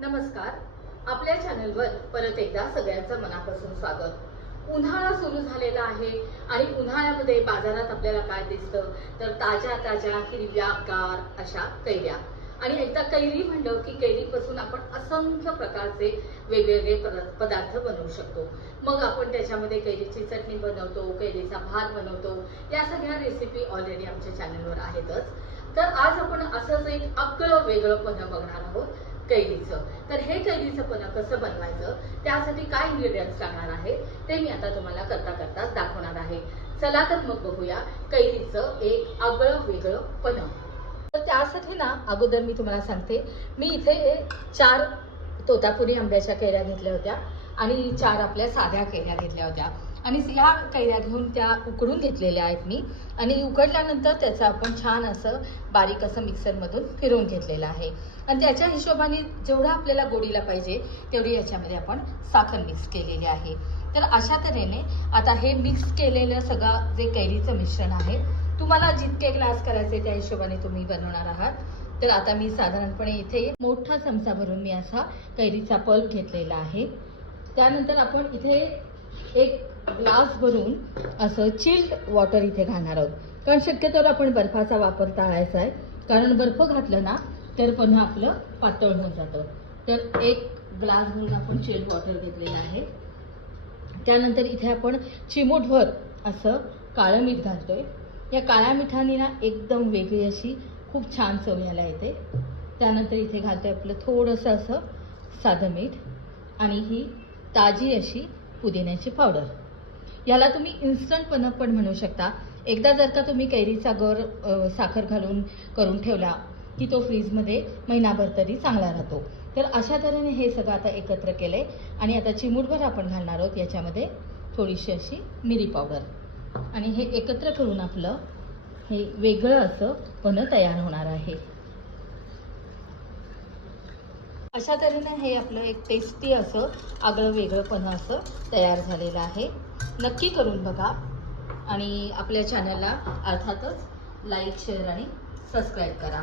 नमस्कार. आपल्या चॅनलवर परत एकदा सगळ्यांचं मनापासून स्वागत. उन्हाळा सुरू झालेला आहे आणि उन्हाळ्यामध्ये बाजारात आपल्याला काय दिसतं? तर ताज्या ताज्या हिरव्यागार अशा कैऱ्या. आणि एकदा कैरी म्हणलं की कैरीपासून आपण असंख्य प्रकारचे वेगवेगळे पदार्थ बनवू शकतो. मग आपण त्याच्यामध्ये कैरीची चटणी बनवतो कैरीचा भात बनवतो. या सगळ्या रेसिपी ऑलरेडी आमच्या चॅनलवर आहेतच. तर आज आपण असंच एक अक्कळ वेगळं पन्ह बघणार आहोत. कैरीचं. तर हे कैरीचं पन्ह कसं बनवायचं? त्यासाठी काय इन्ग्रेडियंट्स लागणार आहे ते मी आता तुम्हाला करता करताच दाखवणार आहे. चला तर मग बघूया कैरीचं एक आगळं वेगळं पन्ह तर त्यासाठी ना अगोदर मी तुम्हाला सांगते. मी इथे चार तोतापुरी आंब्याच्या कैऱ्या घेतल्या होत्या आणि चार आपल्या साध्या कैऱ्या घेतल्या होत्या. आणि या कैऱ्या घेऊन त्या उकडून घेतलेल्या आहेत मी. आणि उकडल्यानंतर त्याचं आपण छान असं बारीक असं मिक्सरमधून फिरवून घेतलेलं आहे. आणि त्याच्या हिशोबाने जेवढं आपल्याला गोडीला पाहिजे तेवढी याच्यामध्ये आपण साखर मिक्स केलेली आहे. तर अशा तऱ्हेने आता हे मिक्स केलेलं सगळं जे कैरीचं मिश्रण आहे तुम्हाला जितके ग्लास करायचे त्या हिशोबाने तुम्ही बनवणार आहात. तर आता मी साधारणपणे इथे मोठा चमचा भरून मी असा कैरीचा पल्प घेतलेला आहे. त्यानंतर आपण इथे एक ग्लास भरून असं चिल्ड वॉटर इथे घालणार आहोत. कारण शक्यतोवर आपण बर्फाचा वापर टाळायचा आहे. कारण बर्फ घातलं ना तर पण आपलं पातळ होऊन जातं. तर एक ग्लास भरून आपण चिल्ड वॉटर घेतलेलं आहे. त्यानंतर इथे आपण चिमूटभर असं काळं मीठ घालतोय. या काळ्या मिठाने ना एकदम वेगळी अशी खूप छान चव घ्यायला येते. त्यानंतर इथे घालतोय आपलं थोडंसं असं साधं मीठ आणि ही ताजी अशी पुदिन्याची पावडर याला तुम्ही इन्स्टंट पण पण म्हणू शकता. एकदा जर का तुम्ही कैरीचा गर साखर घालून करून ठेवला की तो फ्रीजमध्ये महिनाभर तरी चांगला राहतो. तर अशा तऱ्हेने हे सगळं आता एकत्र केलंय. आणि आता चिमूटभर आपण घालणार आहोत. याच्यामध्ये थोडीशी अशी मिरी पावडर. आणि हे एकत्र करून आपलं हे वेगळं असं पण तयार होणार आहे. अशा तऱ्हेने हे आपलं एक टेस्टी असं आगळं वेगळं पण असं तयार झालेलं आहे. नक्की करून बघा. आणि आपल्या चॅनलला अर्थातच लाईक शेअर आणि सबस्क्राईब करा.